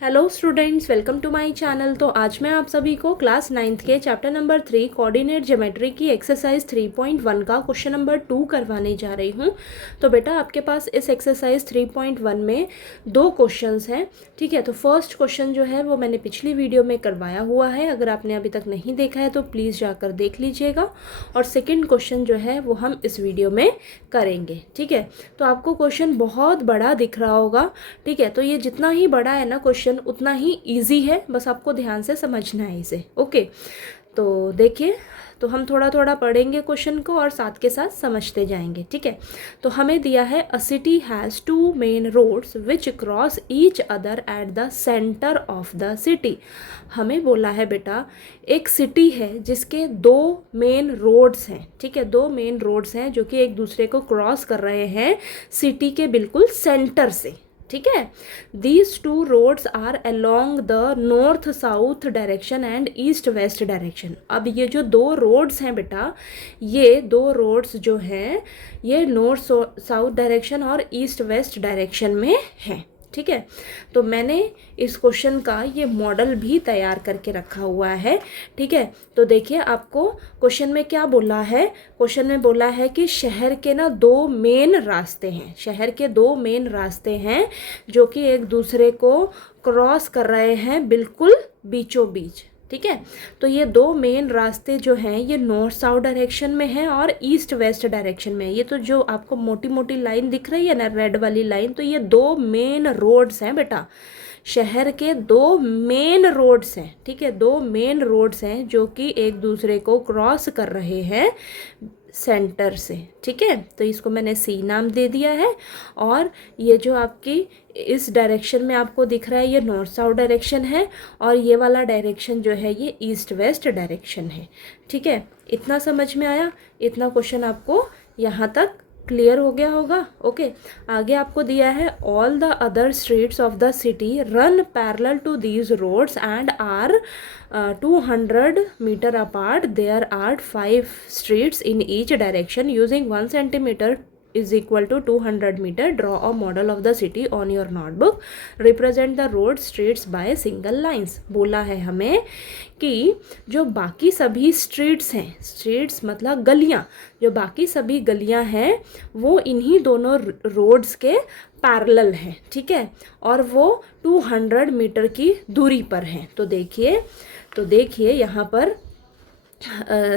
Hello students, welcome to my channel. तो आज मैं आप सभी को क्लास 9th के चैप्टर नंबर 3 कोऑर्डिनेट ज्योमेट्री की एक्सरसाइज 3.1 का क्वेश्चन नंबर 2 करवाने जा रही हूँ। तो बेटा आपके पास इस एक्सरसाइज 3.1 में दो क्वेश्चंस हैं, ठीक है। तो फर्स्ट क्वेश्चन जो है वो मैंने पिछली वीडियो में करवाया हुआ है, अगर आपने अभी तक नहीं देखा है तो प्लीज़ जाकर देख लीजिएगा। और सेकेंड क्वेश्चन जो है वो हम इस वीडियो में करेंगे, ठीक है। तो आपको क्वेश्चन बहुत बड़ा दिख रहा होगा, ठीक है। तो ये जितना ही बड़ा है ना क्वेश्चन उतना ही इजी है, बस आपको ध्यान से समझना है इसे, ओके। तो देखिए, तो हम थोड़ा थोड़ा पढ़ेंगे क्वेश्चन को और साथ के साथ समझते जाएंगे, ठीक है। तो हमें दिया है a city has two main roads which cross each other at the centre of the city. हमें बोला है बेटा एक सिटी है जिसके दो मेन रोड्स हैं, ठीक है। दो मेन रोड्स हैं जो कि एक दूसरे को क्रॉस कर रहे हैं सिटी के बिल्कुल सेंटर से, ठीक है। These two roads are along the north south direction and east west direction. अब ये जो दो रोड्स हैं बेटा, ये दो रोड्स जो हैं ये नॉर्थ साउथ डायरेक्शन और ईस्ट वेस्ट डायरेक्शन में हैं, ठीक है। तो मैंने इस क्वेश्चन का ये मॉडल भी तैयार करके रखा हुआ है, ठीक है। तो देखिए आपको क्वेश्चन में क्या बोला है। क्वेश्चन में बोला है कि शहर के ना दो मेन रास्ते हैं, शहर के दो मेन रास्ते हैं जो कि एक दूसरे को क्रॉस कर रहे हैं बिल्कुल बीचों बीच, ठीक है। तो ये दो मेन रास्ते जो हैं ये नॉर्थ साउथ डायरेक्शन में हैं और ईस्ट वेस्ट डायरेक्शन में। ये तो जो आपको मोटी मोटी लाइन दिख रही है ना, रेड वाली लाइन, तो ये दो मेन रोड्स हैं बेटा, शहर के दो मेन रोड्स हैं, ठीक है। दो मेन रोड्स हैं जो कि एक दूसरे को क्रॉस कर रहे हैं सेंटर से, ठीक है। तो इसको मैंने सी नाम दे दिया है। और ये जो आपकी इस डायरेक्शन में आपको दिख रहा है ये नॉर्थ साउथ डायरेक्शन है और ये वाला डायरेक्शन जो है ये ईस्ट वेस्ट डायरेक्शन है, ठीक है। इतना समझ में आया? इतना क्वेश्चन आपको यहाँ तक क्लियर हो गया होगा, ओके। आगे आपको दिया है all the other streets of the city run parallel to these roads and are 200 metre apart. There are 5 streets in each direction using 1 centimetre is equal to 200 meter. Draw a model of the city on your notebook. Represent the road streets by single lines. बोला है हमें कि जो बाकी सभी streets हैं, streets मतलब गलियां, जो बाकी सभी गलियां हैं वो इन्हीं दोनों रोड्स के पैरेलल हैं, ठीक है। और वो 200 मीटर की दूरी पर हैं। तो देखिए यहाँ पर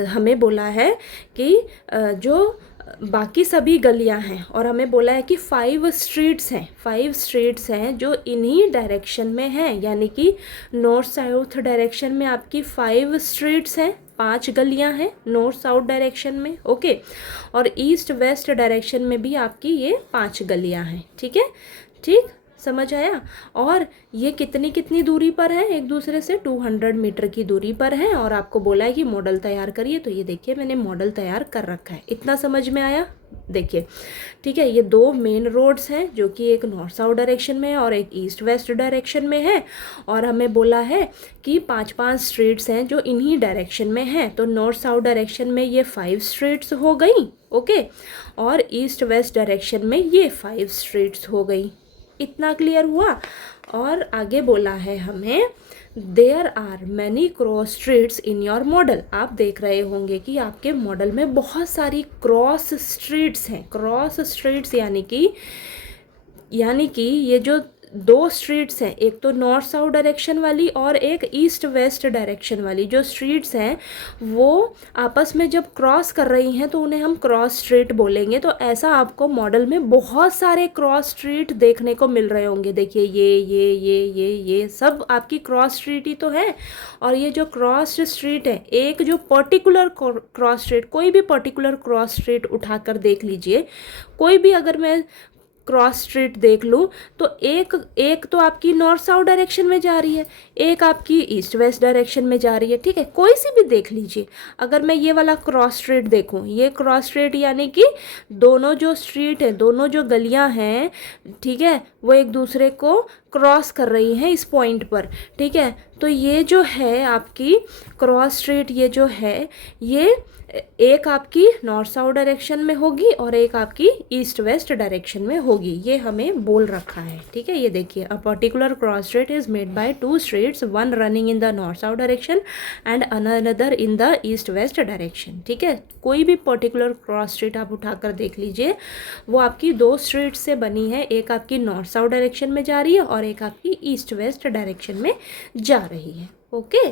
हमें बोला है कि जो बाकी सभी गलियां हैं और हमें बोला है कि 5 स्ट्रीट्स हैं जो इन्हीं डायरेक्शन में हैं, यानी कि नॉर्थ साउथ डायरेक्शन में आपकी 5 स्ट्रीट्स हैं, 5 गलियां हैं नॉर्थ साउथ डायरेक्शन में, ओके। और ईस्ट वेस्ट डायरेक्शन में भी आपकी ये 5 गलियां हैं, ठीक है, ठीक समझ आया। और ये कितनी दूरी पर है एक दूसरे से? 200 मीटर की दूरी पर है। और आपको बोला है कि मॉडल तैयार करिए, तो ये देखिए मैंने मॉडल तैयार कर रखा है। इतना समझ में आया? देखिए, ठीक है। ये दो मेन रोड्स हैं जो कि एक नॉर्थ साउथ डायरेक्शन में है और एक ईस्ट वेस्ट डायरेक्शन में है। और हमें बोला है कि 5 स्ट्रीट्स हैं जो इन्हीं डायरेक्शन में हैं। तो नॉर्थ साउथ डायरेक्शन में ये 5 स्ट्रीट्स हो गई, ओके। और ईस्ट वेस्ट डायरेक्शन में ये 5 स्ट्रीट्स हो गई। इतना क्लियर हुआ? और आगे बोला है हमें there are many cross streets in your model. आप देख रहे होंगे कि आपके मॉडल में बहुत सारी क्रॉस स्ट्रीट्स हैं। क्रॉस स्ट्रीट्स यानी कि ये जो दो स्ट्रीट्स हैं, एक तो नॉर्थ साउथ डायरेक्शन वाली और एक ईस्ट वेस्ट डायरेक्शन वाली, जो स्ट्रीट्स हैं वो आपस में जब क्रॉस कर रही हैं तो उन्हें हम क्रॉस स्ट्रीट बोलेंगे। तो ऐसा आपको मॉडल में बहुत सारे क्रॉस स्ट्रीट देखने को मिल रहे होंगे। देखिए ये सब आपकी क्रॉस स्ट्रीट ही तो है। और ये जो क्रॉस स्ट्रीट है, एक जो पर्टिकुलर क्रॉस स्ट्रीट, कोई भी पर्टिकुलर क्रॉस स्ट्रीट उठाकर देख लीजिए, कोई भी अगर मैं क्रॉस स्ट्रीट देख लूँ तो एक तो आपकी नॉर्थ साउथ डायरेक्शन में जा रही है, एक आपकी ईस्ट वेस्ट डायरेक्शन में जा रही है, ठीक है। कोई सी भी देख लीजिए। अगर मैं ये वाला क्रॉस स्ट्रीट देखूँ, ये क्रॉस स्ट्रीट यानी कि दोनों जो स्ट्रीट है, दोनों जो गलियां हैं, ठीक है, वो एक दूसरे को क्रॉस कर रही हैं इस पॉइंट पर, ठीक है। तो ये जो है आपकी क्रॉस स्ट्रीट, ये जो है ये एक आपकी नॉर्थ साउथ डायरेक्शन में होगी और एक आपकी ईस्ट वेस्ट डायरेक्शन में होगी, ये हमें बोल रखा है, ठीक है। ये देखिए, a particular cross street is made by two streets, one running in the north south direction and another in the east west direction, ठीक है। कोई भी पर्टिकुलर क्रॉस स्ट्रीट आप उठाकर देख लीजिए, वो आपकी दो स्ट्रीट से बनी है, एक आपकी नॉर्थ साउथ डायरेक्शन में जा रही है और एक आपकी ईस्ट वेस्ट डायरेक्शन में जा रही है, ओके।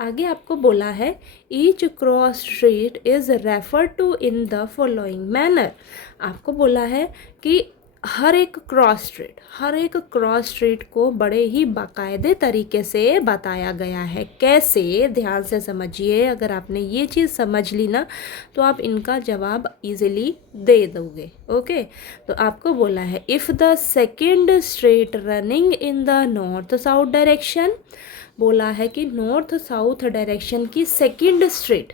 आगे आपको बोला है each cross street is refer to in the following manner. आपको बोला है कि हर एक क्रॉस स्ट्रीट को बड़े ही बाकायदे तरीके से बताया गया है। कैसे, ध्यान से समझिए। अगर आपने ये चीज़ समझ ली ना तो आप इनका जवाब इजीली दे दोगे, ओके। तो आपको बोला है if the second street running in the north south direction, बोला है कि नॉर्थ साउथ डायरेक्शन की second street,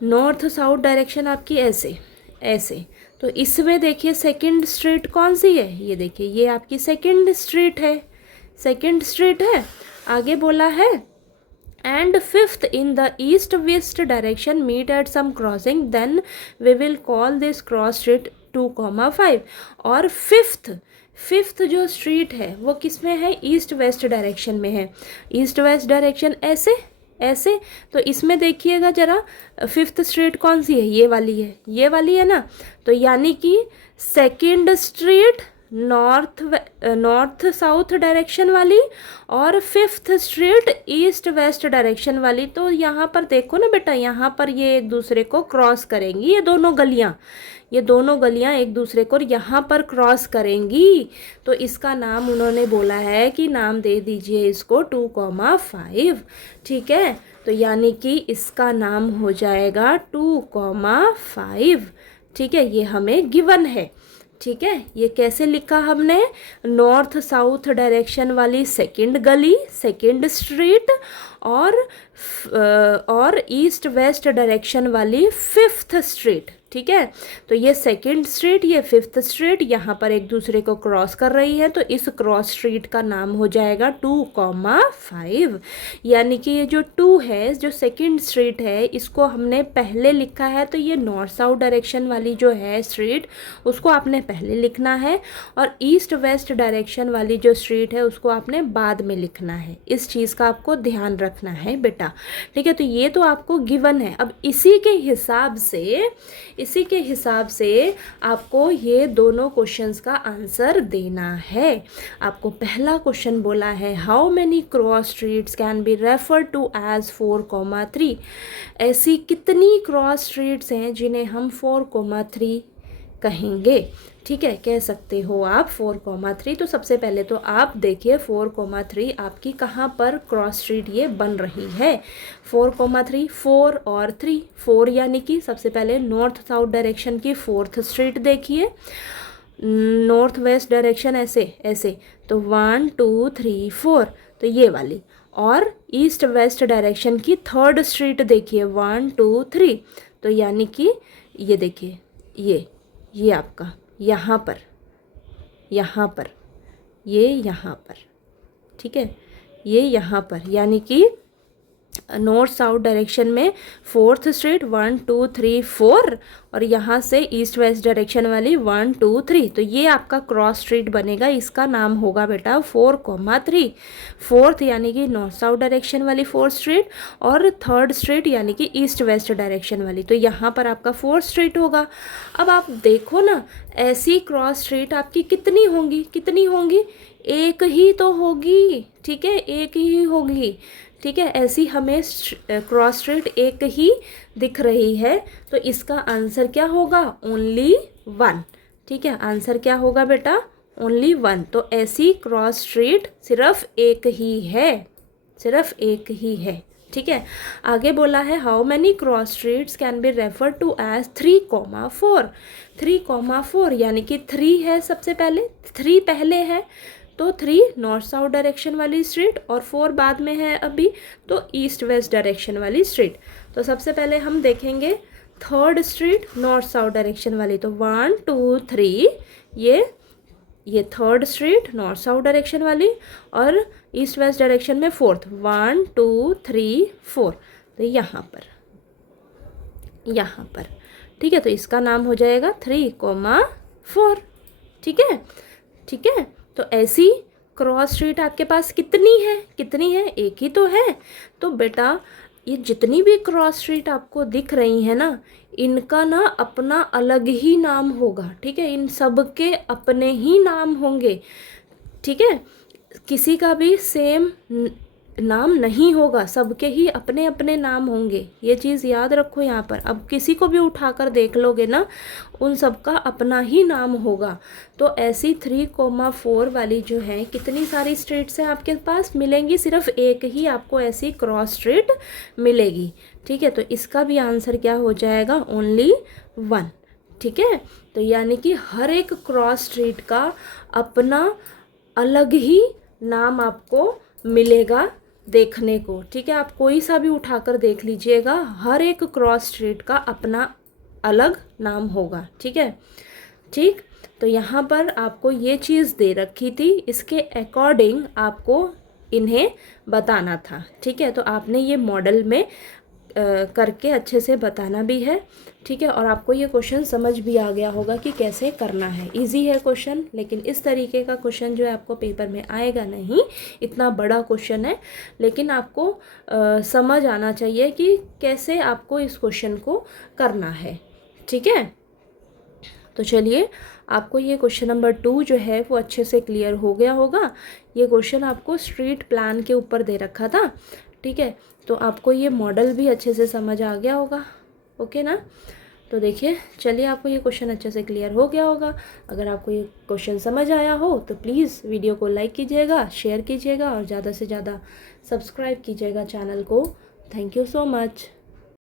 north south direction आपकी ऐसे ऐसे, तो इसमें देखिए सेकंड स्ट्रीट कौन सी है, ये देखिए ये आपकी सेकंड स्ट्रीट है। आगे बोला है and fifth in the east west direction meet at some crossing then we will call this cross street 2,5। और फिफ्थ जो स्ट्रीट है वो किस में है, ईस्ट वेस्ट डायरेक्शन में है। ईस्ट वेस्ट डायरेक्शन ऐसे ऐसे, तो इसमें देखिएगा जरा फिफ्थ स्ट्रीट कौन सी है, ये वाली है ना। तो यानी कि second street north south direction वाली और fifth street east west direction वाली। तो यहाँ पर देखो ना बेटा, यहाँ पर ये एक दूसरे को क्रॉस करेंगी, ये दोनों गलियाँ एक दूसरे को यहाँ पर क्रॉस करेंगी। तो इसका नाम उन्होंने बोला है कि नाम दे दीजिए इसको 2,5, ठीक है। तो यानी कि इसका नाम हो जाएगा 2,5, ठीक है। ये हमें गिवन है, ठीक है। ये कैसे लिखा हमने, नॉर्थ साउथ डायरेक्शन वाली सेकंड गली, सेकंड स्ट्रीट और ईस्ट वेस्ट डायरेक्शन वाली फिफ्थ स्ट्रीट, ठीक है। तो ये सेकंड स्ट्रीट, ये फिफ्थ स्ट्रीट यहाँ पर एक दूसरे को क्रॉस कर रही है, तो इस क्रॉस स्ट्रीट का नाम हो जाएगा 2,5। यानी कि ये जो 2 है, जो सेकंड स्ट्रीट है, इसको हमने पहले लिखा है, तो ये नॉर्थ साउथ डायरेक्शन वाली जो है स्ट्रीट उसको आपने पहले लिखना है और ईस्ट वेस्ट डायरेक्शन वाली जो स्ट्रीट है उसको आपने बाद में लिखना है। इस चीज़ का आपको ध्यान रखना है बेटा, ठीक है। तो ये तो आपको गिवन है। अब इसी के हिसाब से आपको ये दोनों क्वेश्चंस का आंसर देना है। आपको पहला क्वेश्चन बोला है how many cross streets can be refer to as 4,3। ऐसी कितनी क्रॉस स्ट्रीट्स हैं जिन्हें हम 4,3 कहेंगे, ठीक है। कह सकते हो आप 4,3। तो सबसे पहले तो आप देखिए 4,3 आपकी कहाँ पर क्रॉस स्ट्रीट ये बन रही है। 4,3, 4 और 3, 4 यानी कि सबसे पहले नॉर्थ साउथ डायरेक्शन की फोर्थ स्ट्रीट देखिए, नॉर्थ वेस्ट डायरेक्शन ऐसे, तो 1 2 3 4, तो ये वाली। और ईस्ट वेस्ट डायरेक्शन की थर्ड स्ट्रीट देखिए 1 2 3, तो यानी कि ये देखिए ये आपका यहाँ पर ये यहाँ पर, ठीक है, ये यहाँ पर, यानी कि नॉर्थ साउथ डायरेक्शन में फोर्थ स्ट्रीट 1 2 3 4 और यहाँ से ईस्ट वेस्ट डायरेक्शन वाली 1 2 3, तो ये आपका क्रॉस स्ट्रीट बनेगा। इसका नाम होगा बेटा 4,3। फोर्थ यानी कि नॉर्थ साउथ डायरेक्शन वाली फोर्थ स्ट्रीट और थर्ड स्ट्रीट यानी कि ईस्ट वेस्ट डायरेक्शन वाली, तो यहाँ पर आपका फोर्थ स्ट्रीट होगा। अब आप देखो ना, ऐसी क्रॉस स्ट्रीट आपकी कितनी होंगी, एक ही तो होगी, ठीक है, एक ही होगी, ठीक है। ऐसी हमें क्रॉस स्ट्रीट एक ही दिख रही है, तो इसका आंसर क्या होगा, ओनली 1, ठीक है। आंसर क्या होगा बेटा, ओनली 1। तो ऐसी क्रॉस स्ट्रीट सिर्फ एक ही है, ठीक है। आगे बोला है how many cross streets can be refer to as 3,4। 3,4 यानी कि 3 है, सबसे पहले 3 पहले है, तो 3 नॉर्थ साउथ डायरेक्शन वाली स्ट्रीट और 4 बाद में है अभी, तो ईस्ट वेस्ट डायरेक्शन वाली स्ट्रीट। तो सबसे पहले हम देखेंगे third street north south direction वाली, तो 1 2 3, ये third street north south direction वाली, और ईस्ट वेस्ट डायरेक्शन में फोर्थ, 1 2 3 4, तो यहाँ पर ठीक है। तो इसका नाम हो जाएगा 3,4, ठीक है। तो ऐसी क्रॉस स्ट्रीट आपके पास कितनी है, एक ही तो है। तो बेटा ये जितनी भी क्रॉस स्ट्रीट आपको दिख रही है ना, इनका ना अपना अलग ही नाम होगा, ठीक है। इन सब के अपने ही नाम होंगे, ठीक है। किसी का भी सेम नाम नहीं होगा, सबके ही अपने अपने नाम होंगे, ये चीज़ याद रखो यहाँ पर। अब किसी को भी उठाकर देख लोगे ना, उन सब का अपना ही नाम होगा। तो ऐसी 3,4 वाली जो है, कितनी सारी स्ट्रीट्स हैं आपके पास मिलेंगी, सिर्फ एक ही आपको ऐसी क्रॉस स्ट्रीट मिलेगी, ठीक है। तो इसका भी आंसर क्या हो जाएगा, ओनली 1, ठीक है। तो यानी कि हर एक क्रॉस स्ट्रीट का अपना अलग ही नाम आपको मिलेगा देखने को, ठीक है। आप कोई सा भी उठाकर देख लीजिएगा, हर एक क्रॉस स्ट्रीट का अपना अलग नाम होगा, ठीक है। ठीक, तो यहाँ पर आपको ये चीज़ दे रखी थी, इसके अकॉर्डिंग आपको इन्हें बताना था, ठीक है। तो आपने ये मॉडल में करके अच्छे से बताना भी है, ठीक है। और आपको ये क्वेश्चन समझ भी आ गया होगा कि कैसे करना है। इजी है क्वेश्चन, लेकिन इस तरीके का क्वेश्चन जो है आपको पेपर में आएगा नहीं। इतना बड़ा क्वेश्चन है, लेकिन आपको समझ आना चाहिए कि कैसे आपको इस क्वेश्चन को करना है, ठीक है। तो चलिए, आपको ये क्वेश्चन नंबर 2 जो है वो अच्छे से क्लियर हो गया होगा। ये क्वेश्चन आपको स्ट्रीट प्लान के ऊपर दे रखा था, ठीक है। तो आपको ये मॉडल भी अच्छे से समझ आ गया होगा, ओके ना। तो देखिए, चलिए, आपको ये क्वेश्चन अच्छे से क्लियर हो गया होगा। अगर आपको ये क्वेश्चन समझ आया हो तो प्लीज़ वीडियो को लाइक कीजिएगा, शेयर कीजिएगा और ज़्यादा से ज़्यादा सब्सक्राइब कीजिएगा चैनल को। Thank you so much.